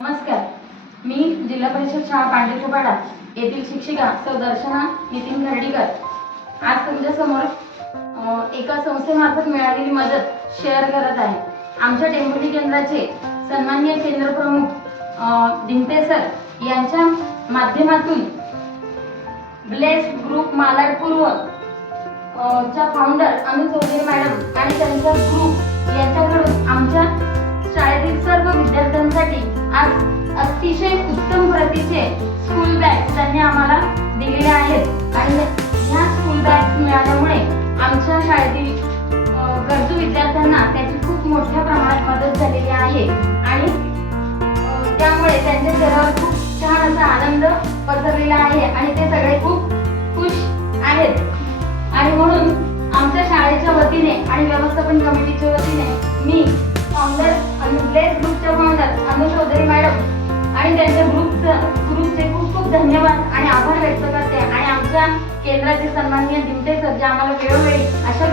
नमस्कार. मी जिल्हा परिषद शाळा पांडेचोपाडा येथील शिक्षिका सौ दर्शना नितीन खर्डीकर आज तुमच्यासमोर एका संस्थेमार्फत मिळालेली मदत शेअर करत आहे. आमच्या डेंगुटी केंद्राचे सन्माननीय केंद्र प्रमुख सर यांच्या माध्यमातून ब्लेस ग्रुप मालाडपूर्व च्या फाउंडर अनु चौधरी मॅडम आणि त्यांचा ग्रुप आज अतिशय उत्तम प्रतीचे स्कूल बॅग त्यांनी आम्हाला दिलेल्या आहेत. आणि ह्या स्कूल बॅग मिळाल्यामुळे आमच्या शाळेतील गरजू विद्यार्थ्यांना त्याची खूप मोठ्या प्रमाणात मदत झालेली आहे. आणि त्यामुळे त्यांच्या चेहऱ्यावर खूप छान असा आनंद पसरलेला आहे आणि ते सगळे खूप खुश आहेत. आणि म्हणून आमच्या शाळेच्या वतीने आणि व्यवस्थापन कमिटीच्या वतीने मी आमच्या केंद्राचे सन्माननीय दिमटे सर जे आम्हाला वेळोवेळी अशा